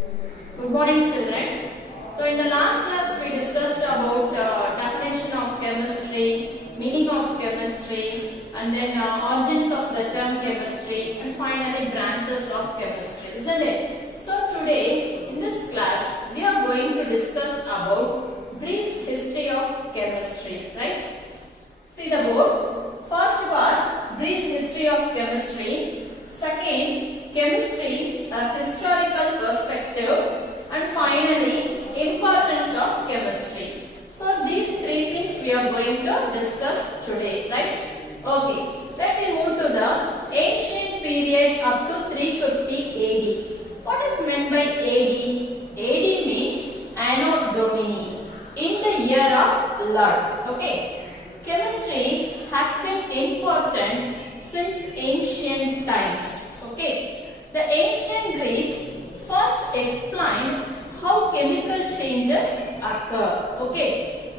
Good morning, children. So, in the last class, we discussed about definition of chemistry, meaning of chemistry, and then origins of the term chemistry, and finally branches of chemistry, isn't it? So, today in this class, we are going to discuss about brief history of chemistry, right? See the board. First part, brief history of chemistry. Second, chemistry, a historical perspective. And finally, importance of chemistry. So these three things we are going to discuss today, right? Okay, let me move to the ancient period up to 350 AD. What is meant by AD? AD means Anno Domini, in the year of Lord. Okay, chemistry has been important since ancient times. Okay, the ancient Greeks first explained how chemical changes occur. Okay,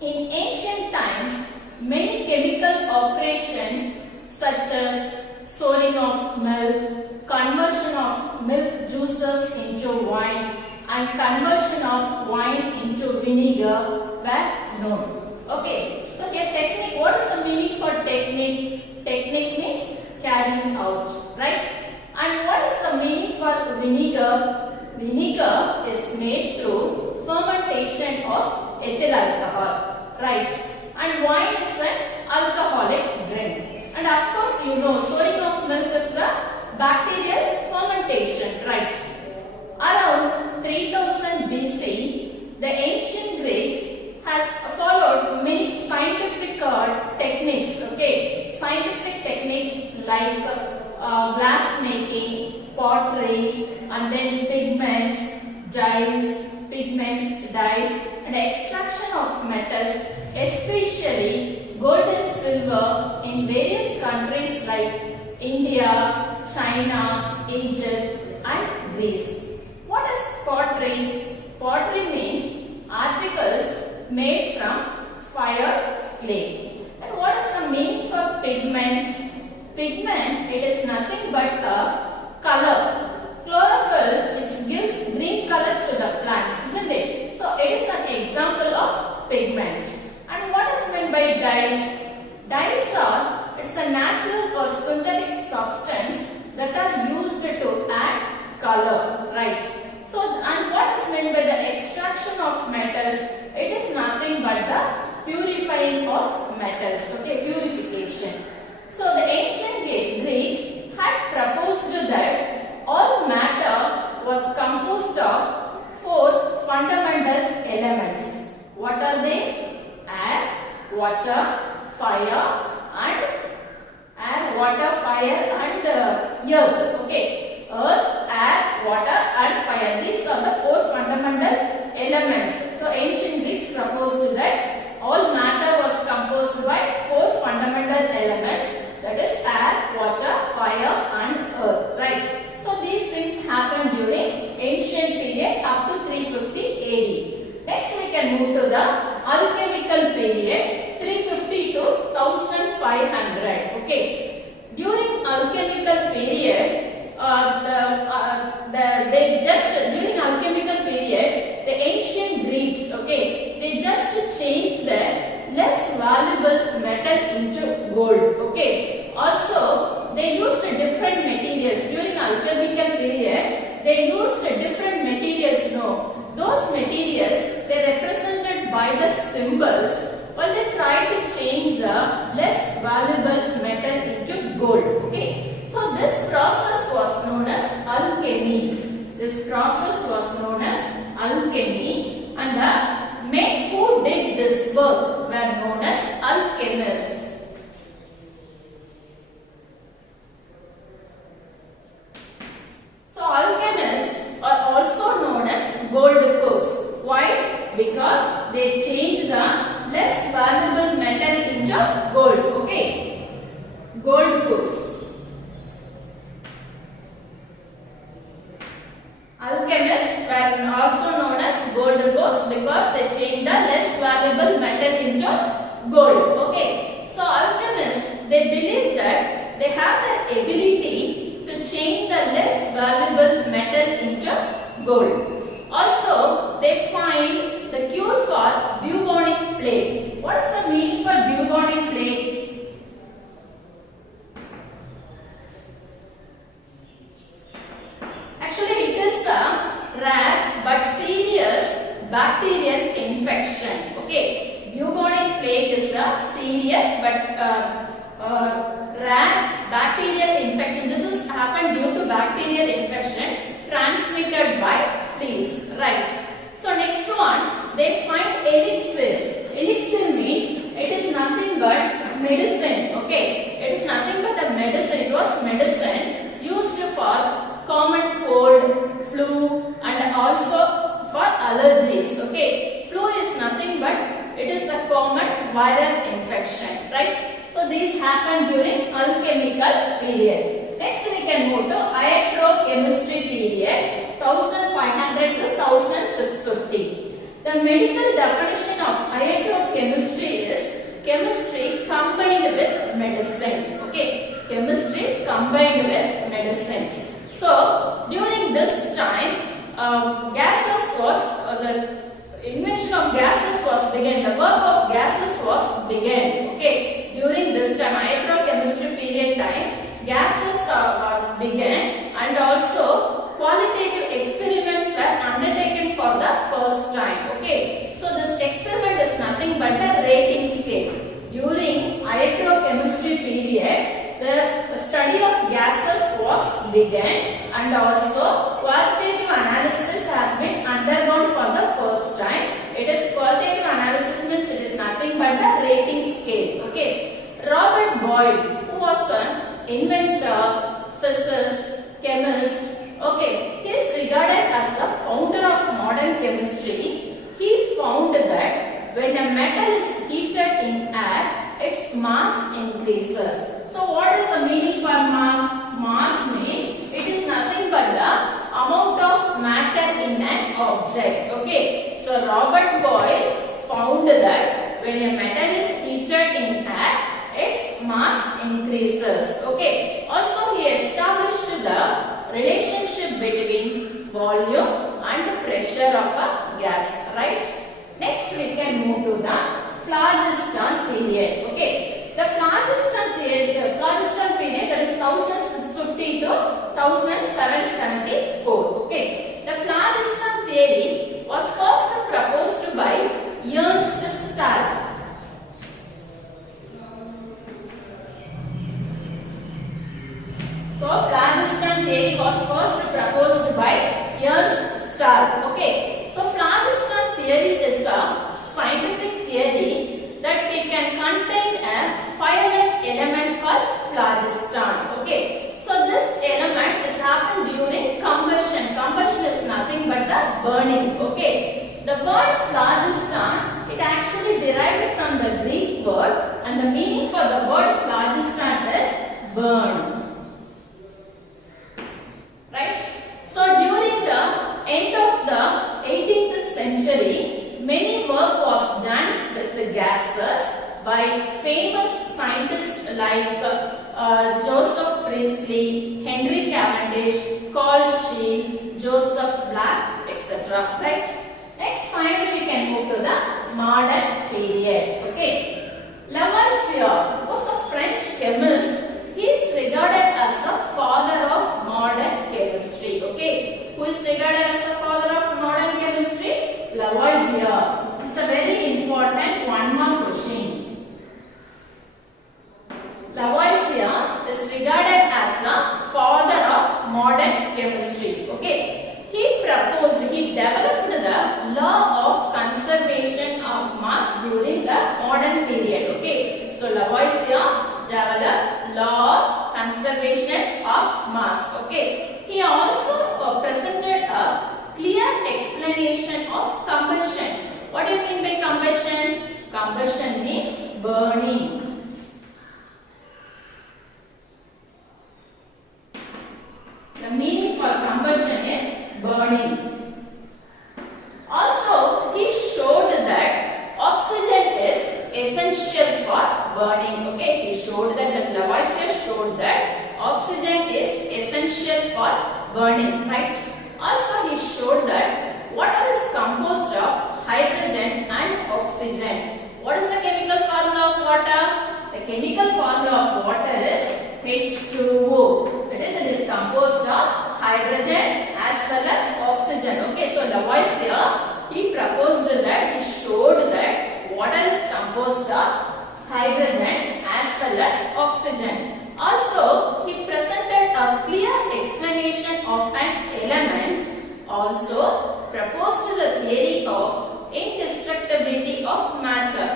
in ancient times, many chemical operations such as souring of milk, conversion of milk juices into wine, and conversion of wine into vinegar were known. Okay, so here technique. What is the meaning for technique? Technique means carrying out, right? And what is the meaning for vinegar? Vinegar is made through fermentation of ethyl alcohol, right? And wine is an alcoholic drink. And of course, you know, souring of milk is the bacterial fermentation, right? Around 3000 BC, the ancient Greeks has followed many scientific techniques, okay? Scientific techniques like glass making, pottery, and then pigments, dyes, and extraction of metals, especially gold and silver in various countries like India, China, Egypt, and Greece. What is pottery? Pottery means articles made from fired clay. And what is the meaning for pigment? Pigment, it is nothing but a color. Chlorophyll, which gives green color to the plants, isn't it? So it is an example of pigment. And what is meant by dyes? Dyes are, it's a natural or synthetic substance that are used to add color, right? So, and what is meant by the extraction of metals? It is nothing but the purifying of metals, okay, purification. So the ancient Greeks had proposed that all matter was composed of four fundamental elements. What are they? Air, water, fire, and earth. Okay, earth, air, water, and fire. These are the four fundamental elements. So ancient Greeks proposed that all matter was composed by four fundamental elements, that is air, water, fire, and earth, right? So these things happened during ancient period up to 350 AD. Next we can move to the alchemical period 350 to 1500. Okay, during alchemical period, during alchemical period, the ancient Greeks, okay, they just changed the less valuable metal into gold. Okay, also they used different materials during alchemical period. They used different materials. No, those materials, they represented by the symbols. While they tried to change the less valuable metal into gold. Okay, so this process was known as alchemy. This process was known as alchemy, and the men who did this work were known as alchemists. So alchemists are also known as gold cores. Why? Because they changed the less valuable metal into gold. Okay, gold cores. Alchemists were also known as gold cores because they changed the less valuable metal into gold. Okay, so alchemists, they believe that they have the ability to change the less valuable metal into gold. Also, they find the cure for bubonic plague. What is the meaning for bubonic plague? Actually, it is a rare but serious bacterial infection. Okay, bubonic plague is a serious but rare bacterial infection. This is happened due to bacterial infection transmitted by fleas. Right. So next one, they find elixir. Elixir means it is nothing but medicine. Okay, it is nothing but a medicine. It was medicine used for common cold, flu, and also for allergies. Okay, flu is nothing but it is a common viral infection, right? So these happen during alchemical period. Next we can move to iatrochemistry period, 1500 to 1650. The medical definition of iatrochemistry is chemistry combined with medicine. Okay, chemistry combined with medicine. So during this time, gases was the invention of gases was began. The work of gases was began. Okay, during this time, iatrochemistry period time, gases was began, and also qualitative experiments were undertaken for the first time. Okay, so this experiment is nothing but a rating scale. During iatrochemistry period, the study of gases was began, and also qualitative analysis has been undergone for the first time. It is qualitative analysis means it is nothing but a rating scale. Okay, Robert Boyle, who was an inventor, physicist, chemist. Okay, he is regarded as the founder of modern chemistry. He found that when a metal is heated in air, its mass increases. So what is the meaning for mass? Mass means it is nothing but the amount of matter in an object. Okay, so Robert Boyle found that when a metal is heated in air, its mass increases. Okay, also he established the relationship between volume and pressure of a gas. Right. Next we can move to the phlogiston period. Okay, the phlogiston period that is 1650 to 1774. Okay, the phlogiston theory was first proposed by Ernst Stahl. So phlogiston theory was first proposed by Ernst Stahl. Okay, so phlogiston theory is a scientific theory that it can contain a fire-like element called phlogiston. Okay, so this element is happened during combustion. Combustion is nothing but the burning. Okay, the word phlogiston, it actually derived from the Greek word, and the meaning for the word phlogiston is burn. Right? So during the end of the 18th century, many work was done with the gases by famous scientists like Joseph Priestley, Henry Cavendish, Carl Scheele, Joseph Black, etc. Right? Next, finally, we can move to the modern period. Okay, Lavoisier was a French chemist. He is regarded as the father of modern chemistry. Okay, who is regarded as the father of modern chemistry? Lavoisier. It's a very important one-mark question. Lavoisier is regarded as the father of modern chemistry. Okay, he developed the law of conservation of mass during the modern period. Okay, so Lavoisier developed law of conservation of mass. Okay, he also presented a clear explanation of combustion. What do you mean by combustion? Combustion means burning. The meaning for combustion is burning. Also, he showed that oxygen is essential for burning. Okay, he showed that Lavoisier showed that oxygen is essential for burning. Right? Also, he showed chemical formula of water is H2O. That is, it is composed of hydrogen as well as oxygen. Okay, so Lavoisier, he proposed that, he showed that water is composed of hydrogen as well as oxygen. Also, he presented a clear explanation of an element. Also, proposed the theory of indestructibility of matter.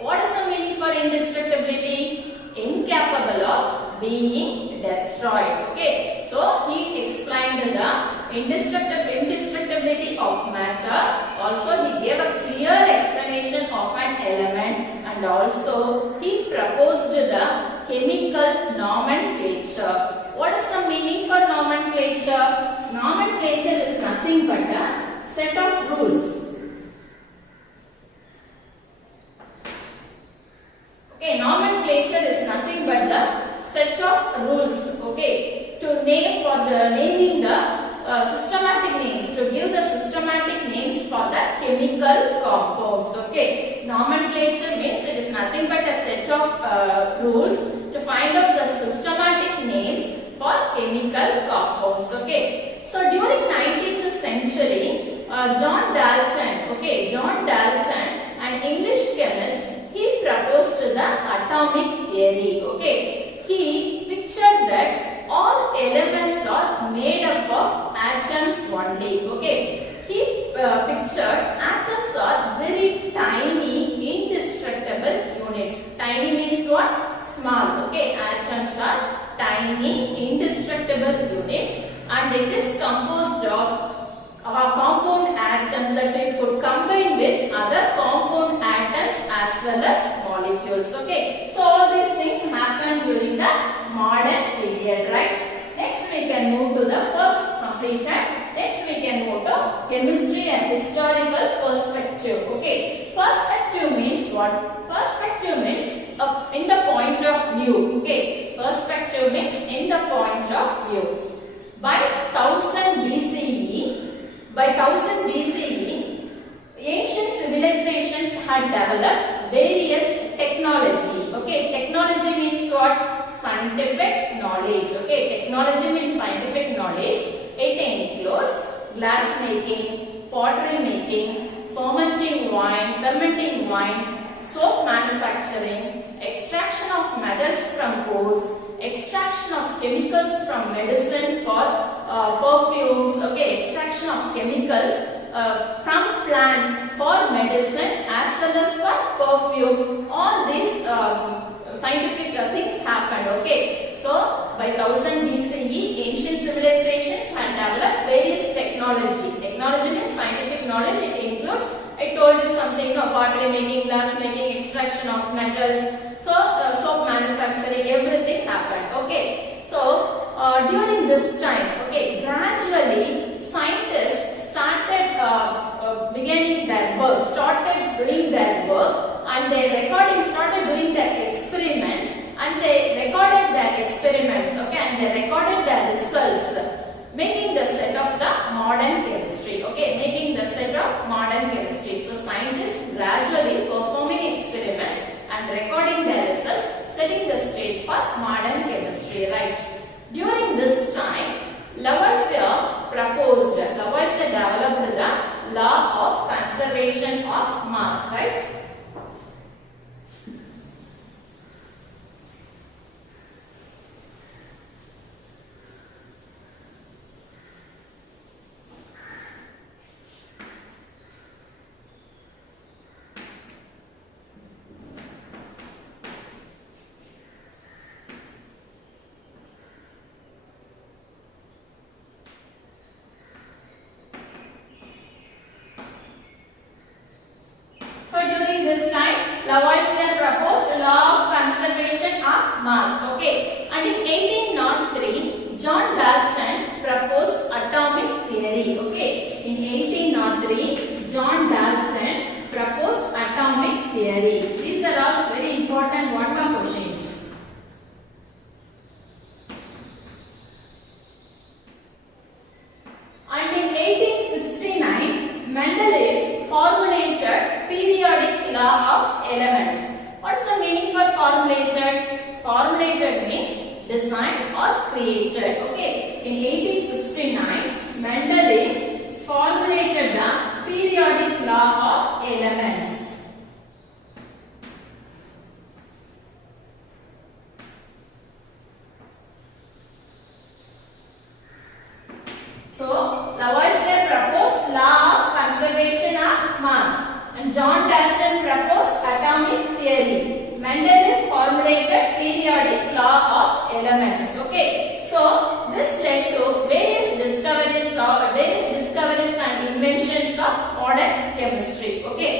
What is the meaning for indestructibility? Incapable of being destroyed. Okay, so he explained the indestructibility of matter. Also, he gave a clear explanation of an element, and also he proposed the chemical nomenclature. What is the meaning for nomenclature? Nomenclature is nothing but a set of rules. Okay, nomenclature is nothing but the set of rules. Okay, to name for the naming the systematic names, to give the systematic names for the chemical compounds. Okay, nomenclature means it is nothing but a set of rules to find out the systematic names for chemical compounds. Okay, so during 19th century, John Dalton, an English chemist, he proposed the atomic theory. Okay, he pictured that all elements are made up of atoms only. Okay, he pictured atoms are very tiny, indestructible units. Tiny means what? Small. Okay, atoms are tiny, indestructible units, and it is composed of compound atoms that it could combine with other compound atoms as well as molecules. Okay, so all these things happen during the modern period, right? Next we can move to the first completed. Next we can move to chemistry and historical perspective. Okay, perspective means what? Perspective means in the point of view. Okay, perspective means in the point of view. By 1000 BCE, ancient civilizations had developed various technology. Okay, technology means what? Scientific knowledge. Okay, technology means scientific knowledge. It includes glass making, pottery making, fermenting wine, soap manufacturing, extraction of metals from ores, extraction of chemicals from medicine for perfumes. Okay, extraction of chemicals from plants for medicine as well as for perfume. All these scientific things happened. Okay, so by 1000 BCE, ancient civilizations had developed various technology. Technology means scientific knowledge. It includes, I told you something, pottery making, glass making, extraction of metals, so soap manufacturing, everything happened. Okay, so during this time, okay, gradually scientists started beginning their work, started doing their work, and they started doing the experiments, and they recorded their experiments. Okay, and they recorded their results, making the set of the modern chemistry. Okay, making the set of modern chemistry. So scientists gradually performing experiments and recording their results, setting the stage for modern chemistry, right? During this time, Lavoisier developed the law of conservation of mass, right? Lavoisier proposed law of conservation of mass. Okay, and in 1803, John Dalton proposed atomic theory. Okay, in 1803, John Dalton proposed atomic theory. These are all very important one-mark questions. And in 1869, Mendeleev formulated periodic law of elements. What What's the meaning for formulated? Formulated means designed or created. Okay. In 1869, Mendeleev formulated the periodic law of elements. So, Lavoisier proposed law of conservation of mass and John Dalton proposed atomic theory. Mendeleev formulated periodic law of elements. Okay. So, this led to various discoveries and inventions of modern chemistry. Okay.